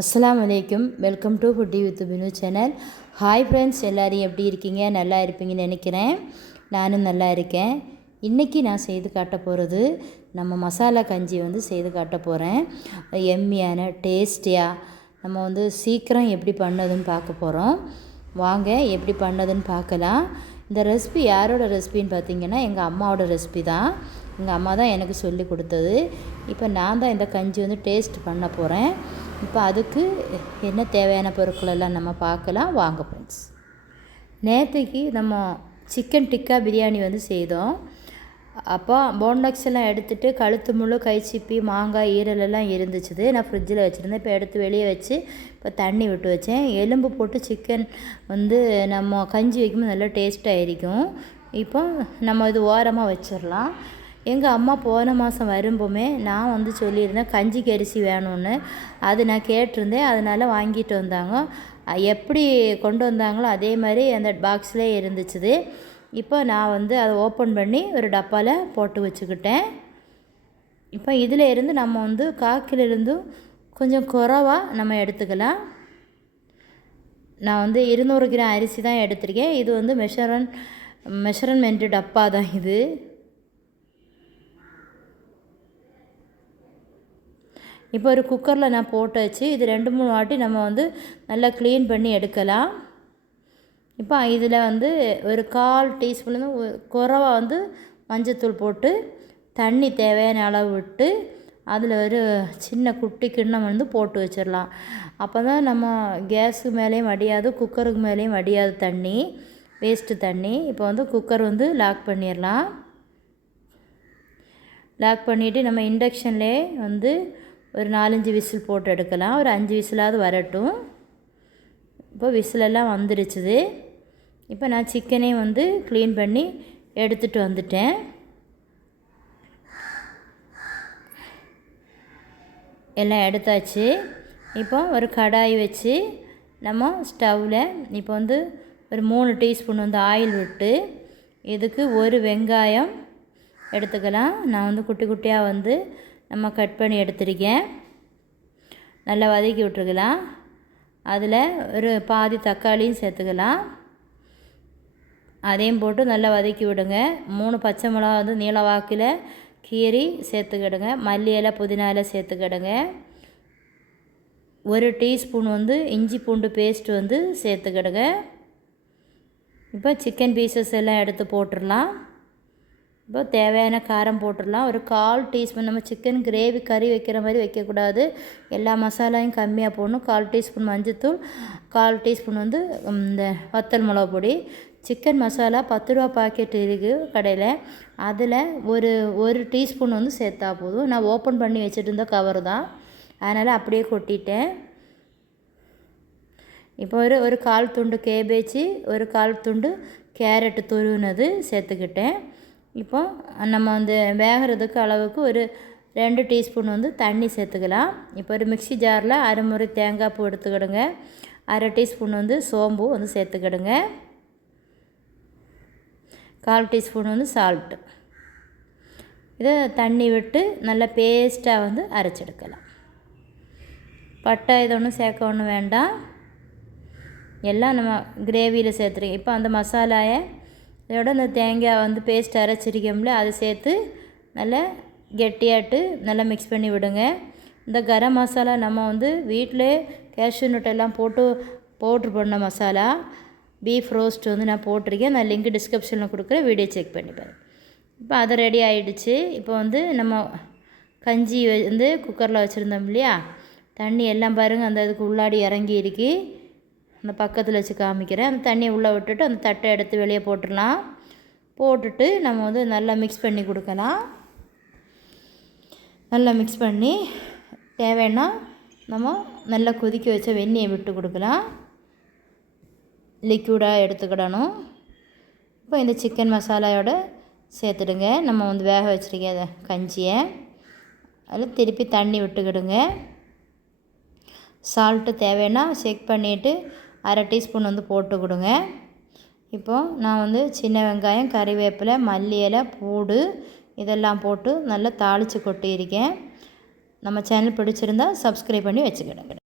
அஸ்ஸலாமு அலைக்கும். Welcome to foodie with Binu channel. Hi friends, எல்லோரும் எப்படி இருக்கீங்க? நல்லா இருப்பீங்கன்னு நினைக்கிறேன். நானும் நல்லா இருக்கேன். இன்றைக்கி நான் செய்து காட்ட போகிறது நம்ம மசாலா கஞ்சி செய்து காட்ட போகிறேன். எம்மியான டேஸ்டியாக நம்ம சீக்கிரம் எப்படி பண்ணதுன்னு பார்க்க போகிறோம். வாங்க எப்படி பண்ணதுன்னு பார்க்கலாம். இந்த ரெசிபி யாரோட ரெசிபின்னு பார்த்தீங்கன்னா எங்கள் அம்மாவோட ரெசிபி தான். எங்கள் அம்மா தான் எனக்கு சொல்லி கொடுத்தது. இப்போ நான் தான் இந்த கஞ்சி டேஸ்ட் பண்ண போகிறேன். இப்போ அதுக்கு என்ன தேவையான பொருட்கள் எல்லாம் நம்ம பார்க்கலாம். வாங்க ஃப்ரெண்ட்ஸ். நேற்றுக்கு நம்ம சிக்கன் டிக்கா பிரியாணி செய்தோம். அப்போ போன்லெக்ஸ் எல்லாம் எடுத்துகிட்டு கழுத்து முழு கைச்சிப்பி மாங்காய் ஈரலெல்லாம் இருந்துச்சு. நான் ஃப்ரிட்ஜில் வச்சுருந்தேன். இப்போ எடுத்து வெளியே வச்சு இப்போ தண்ணி விட்டு வச்சேன். எலும்பு போட்டு சிக்கன் நம்ம கஞ்சி வைக்கும்போது நல்லா டேஸ்ட்டாக இருக்கும். இப்போ நம்ம இது ஓரமாக வச்சிடலாம். எங்கள் அம்மா போன மாதம் வரும்போமே நான் சொல்லியிருந்தேன் கஞ்சிக்கு அரிசி வேணும்னு. அது நான் கேட்டிருந்தேன். அதனால் வாங்கிட்டு வந்தாங்க. எப்படி கொண்டு வந்தாங்களோ அதே மாதிரி அந்த பாக்ஸ்லேயே இருந்துச்சு. இப்போ நான் அதை ஓப்பன் பண்ணி ஒரு டப்பாவில் போட்டு வச்சுக்கிட்டேன். இப்போ இதில் இருந்து நம்ம காக்கிலிருந்து கொஞ்சம் குறைவாக நம்ம எடுத்துக்கலாம். நான் 200 கிராம் அரிசி தான் எடுத்திருக்கேன். இது மெஷர்மெண்ட்டு டப்பா தான் இது. இப்போ ஒரு குக்கரில் நான் போட்டு வச்சு இது 2-3 வாட்டி நம்ம நல்லா க்ளீன் பண்ணி எடுக்கலாம். இப்போ இதில் ஒரு 1/4 டீஸ்பூன் குறைவாக மஞ்சத்தூள் போட்டு தண்ணி தேவையான அளவு விட்டு அதில் ஒரு சின்ன குட்டி கிண்ணம் போட்டு வச்சிடலாம். அப்போ தான் நம்ம கேஸுக்கு மேலேயும் வடியாது, குக்கருக்கு மேலேயும் வடியாது தண்ணி, வேஸ்ட்டு தண்ணி. இப்போ குக்கர் லாக் பண்ணிடலாம். லாக் பண்ணிவிட்டு நம்ம இண்டக்ஷன்லேயே ஒரு 4-5 விசில் போட்டு எடுக்கலாம். ஒரு 5 விசிலாவது வரட்டும். இப்போ விசிலெல்லாம் வந்துடுச்சு. இப்போ நான் சிக்கனையும் க்ளீன் பண்ணி எடுத்துகிட்டு வந்துட்டேன். எல்லாம் எடுத்தாச்சு. இப்போ ஒரு கடாய் வச்சு நம்ம ஸ்டவ்வில் இப்போ ஒரு 3 டீஸ்பூன் ஆயில் விட்டு இதுக்கு ஒரு வெங்காயம் எடுத்துக்கலாம். நான் குட்டி குட்டியாக நம்ம கட் பண்ணி எடுத்துருக்கேன். நல்லா வதக்கி விட்டுருக்கலாம். அதில் ஒரு பாதி தக்காளியும் சேர்த்துக்கலாம். அதையும் போட்டு நல்லா வதக்கி விடுங்க. 3 பச்சை மிளகா நீள வாக்கில் கீரி சேர்த்துக்கிடுங்க. மல்லி இலை புதினா இலை சேர்த்துக்கிடுங்க. 1 டீஸ்பூன் இஞ்சி பூண்டு பேஸ்ட் சேர்த்துக்கிடுங்க. இப்போ சிக்கன் பீசஸ் எல்லாம் எடுத்து போட்டுடலாம். இப்போ தேவையான காரம் போட்டுடலாம். ஒரு 1/4 டீஸ்பூன். நம்ம சிக்கன் கிரேவி கறி வைக்கிற மாதிரி வைக்கக்கூடாது. எல்லா மசாலாயும் கம்மியாக போடணும். 1/4 டீஸ்பூன் மஞ்சத்தூள், 1/4 டீஸ்பூன் இந்த வத்தல் மிளகு பொடி. சிக்கன் மசாலா 10 ரூபா பாக்கெட் இருக்குது கடையில். அதில் ஒரு டீஸ்பூன் சேர்த்தா போதும். நான் ஓப்பன் பண்ணி வச்சுட்டு இருந்த கவர் தான், அதனால் அப்படியே கொட்டிட்டேன். இப்போ ஒரு 1/4 துண்டு கேபேஜி, ஒரு 1/4 துண்டு கேரட்டு துருவினது சேர்த்துக்கிட்டேன். இப்போ நம்ம வேகிறதுக்கு அளவுக்கு ஒரு 2 டீஸ்பூன் தண்ணி சேர்த்துக்கலாம். இப்போ ஒரு மிக்ஸி ஜாரில் அரைமுறை தேங்காய் பூ எடுத்துக்கிடுங்க. 1/2 டீஸ்பூன் சோம்பு சேர்த்துக்கிடுங்க. 1/4 டீஸ்பூன் சால்ட்டு. இதை தண்ணி விட்டு நல்லா பேஸ்ட்டாக அரைச்செடுக்கலாம். பட்டை இது ஒன்றும் சேர்க்க ஒன்றும் வேண்டாம். எல்லாம் நம்ம கிரேவியில் சேர்த்துருக்கோம். இப்போ அந்த மசாலாயை இதோட இந்த தேங்காய் பேஸ்ட் அரைச்சிருக்கோம்ல அதை சேர்த்து நல்லா கெட்டியாட்டு நல்லா மிக்ஸ் பண்ணி விடுங்க. இந்த கரம் மசாலா நம்ம வீட்டிலே கேஷ்யூ நட்டெல்லாம் போட்டு பவுட்ரு பண்ண மசாலா பீஃப் ரோஸ்ட் நான் போட்டிருக்கேன். நான் லிங்க் டிஸ்கிரிப்ஷனில் கொடுக்குறேன், வீடியோ செக் பண்ணி பாருங்கள். இப்போ அது ரெடி ஆகிடுச்சு. இப்போ நம்ம கஞ்சி குக்கரில் வச்சுருந்தோம் இல்லையா, தண்ணி எல்லாம் பாருங்கள் அந்த இதுக்கு உள்ளாடி இறங்கி இருக்கு. அந்த பக்கத்தில் வச்சு காமிக்கிறேன். அந்த தண்ணியை உள்ளே விட்டுட்டு அந்த தட்டை எடுத்து வெளியே போட்டுடலாம். போட்டுட்டு நம்ம நல்லா மிக்ஸ் பண்ணி கொடுக்கலாம். நல்லா மிக்ஸ் பண்ணி தேவைன்னா நம்ம நல்லா கொதிக்க வச்ச வெந்நியை விட்டு கொடுக்கலாம். லிக்விடாக எடுத்துக்கிடணும். இப்போ இந்த சிக்கன் மசாலாவோட சேர்த்துடுங்க. நம்ம வேக வச்சுருக்க கஞ்சியை அதில் திருப்பி தண்ணி விட்டுக்கிடுங்க. சால்ட்டு தேவைன்னா செக் பண்ணிவிட்டு 1/2 டீஸ்பூன் போட்டு கொடுங்க. இப்போது நான் சின்ன வெங்காயம், கறிவேப்பிலை, மல்லி இலை, பூடு இதெல்லாம் போட்டு நல்லா தாளித்து கொட்டியிருக்கேன். நம்ம சேனல் பிடிச்சிருந்தால் சப்ஸ்கிரைப் பண்ணி வச்சுக்கிடுங்க.